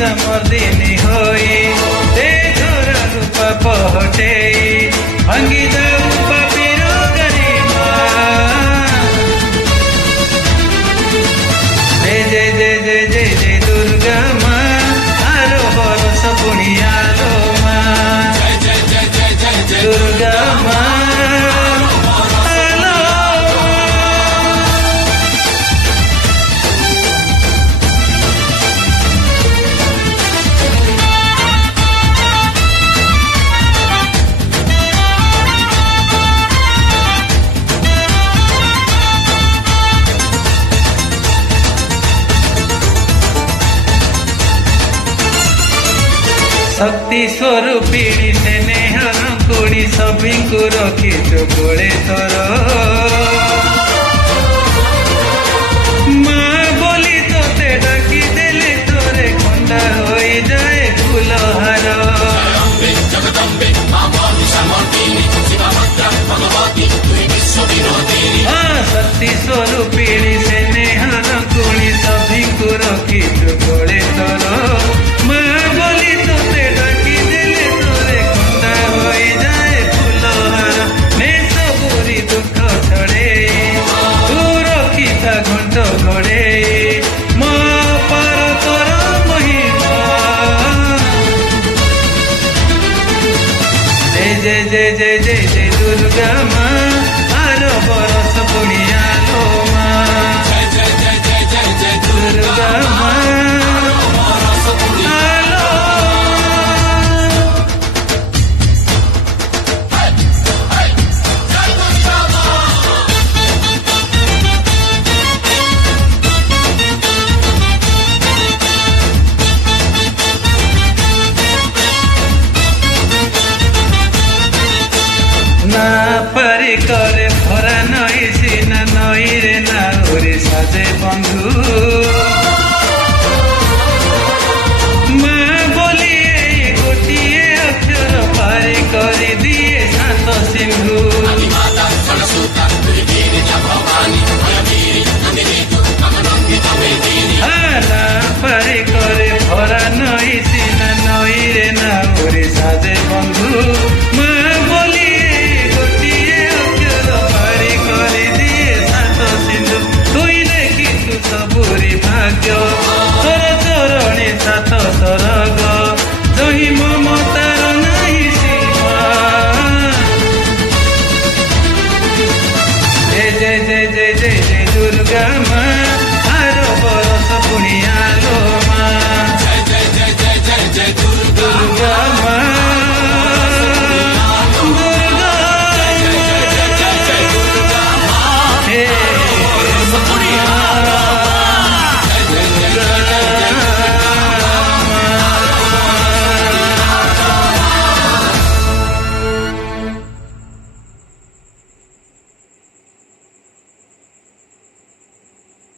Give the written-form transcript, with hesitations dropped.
समर्दिनी होई ते धुर रूप पहटे भांगी जाऊ पापीर गरिमा जय जय जय जय जय जय दुर्गा माँ आलो बरस पुणी आलो माँ दुर्गा माँ शक्ति स्वरूपिणी से नेहर कुड़ी सभी को रखी चोकोड़े तोर माँ बोली तोते डाकी देले तोरे खंडा हो जाए फूलहार शक्ति स्वरूपिणी से नेहर कुड़ी सभी को रखी चोकोड़े तोर माँ बोली तोते डाकी देले तोरे खंडा हो जाए फूलहार ने सबुरी दुख छड़े तू रखिता घंट घड़े माँ पर तोर महिमा जय जय जय जय जय जय दुर्गा माँ आलो बरस पुणी आलो माँ दुर्गा माँ ना परी करे भरा नई सिना नई रे ना साजे बंधु